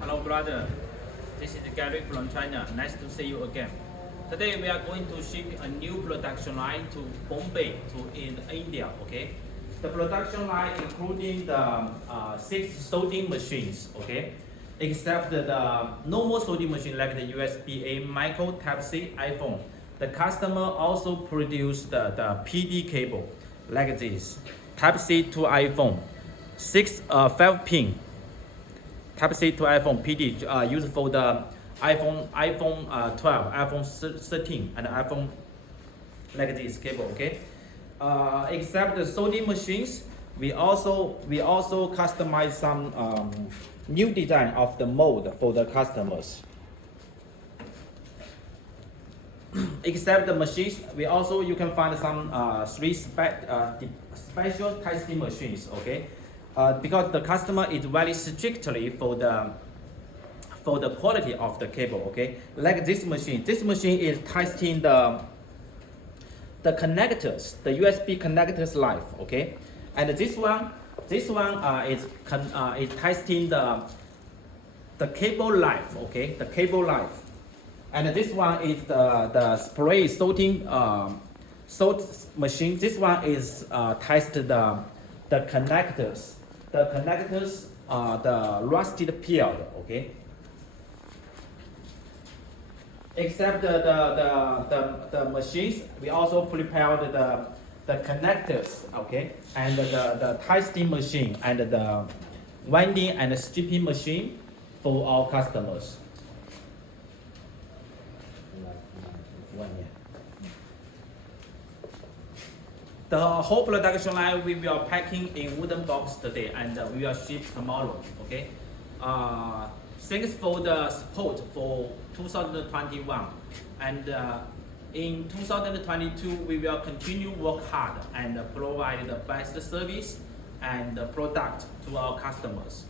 Hello, brother. This is Gary from China. Nice to see you again. Today we are going to ship a new production line to Bombay, in India. Okay, the production line including the 6 sorting machines. Okay, except the normal sorting machine like the USB-A, micro Type-C, iPhone. The customer also produced the PD cable like this, Type-C to iPhone, 5-pin. Type-C to iPhone PD used for the iPhone 12, iPhone 13, and iPhone like this cable. Okay, except the sorting machines, we also customize some new design of the mold for the customers. Except the machines, you can find some special testing machines. Okay. Because the customer is very strictly for the quality of the cable. Okay, like this machine is testing the connectors, the USB connectors life. Okay, and this one is testing the cable life. Okay, the cable life, and this one is the spray sorting sort machine. This one is test the connectors. The connectors are the rusted period. Okay. Except the machines, we also prepared the connectors. Okay, and the testing machine and the winding and stripping machine for our customers. The whole production line we will packing in wooden box today, and we will ship tomorrow. Okay. Thanks for the support for 2021, and in 2022 we will continue work hard and provide the best service and product to our customers.